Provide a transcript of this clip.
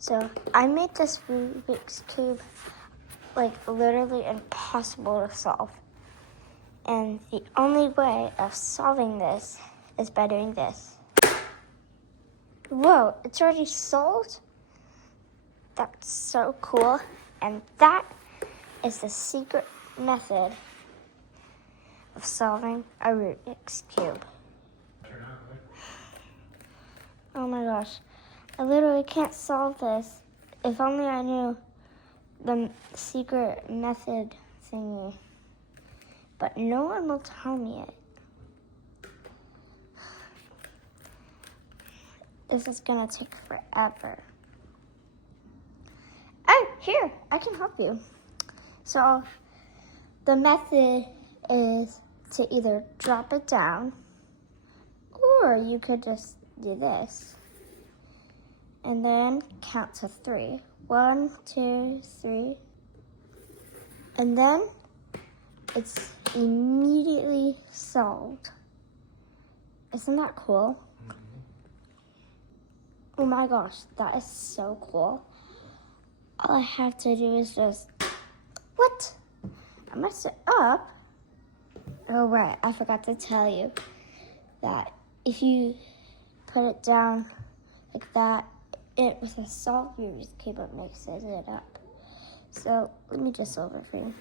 So I made this Rubik's Cube like literally impossible to solve. And the only way of solving this is by doing this. Whoa, it's already solved? That's so cool. And that is the secret method of solving a Rubik's Cube. Oh my gosh, I literally can't solve this. If only I knew the secret method thingy. But no one will tell me it. This is gonna take forever. Oh, here, I can help you. So the method is to either drop it down, or you could just do this. And then count to 3. 1, 2, 3. And then it's immediately solved. Isn't that cool? Oh my gosh, that is so cool. All I have to do is just, what? I messed it up. Oh right, I forgot to tell you that if you put it down like that, it with a solved Rubik's Cube, it mixes it up. So let me just solve it for you.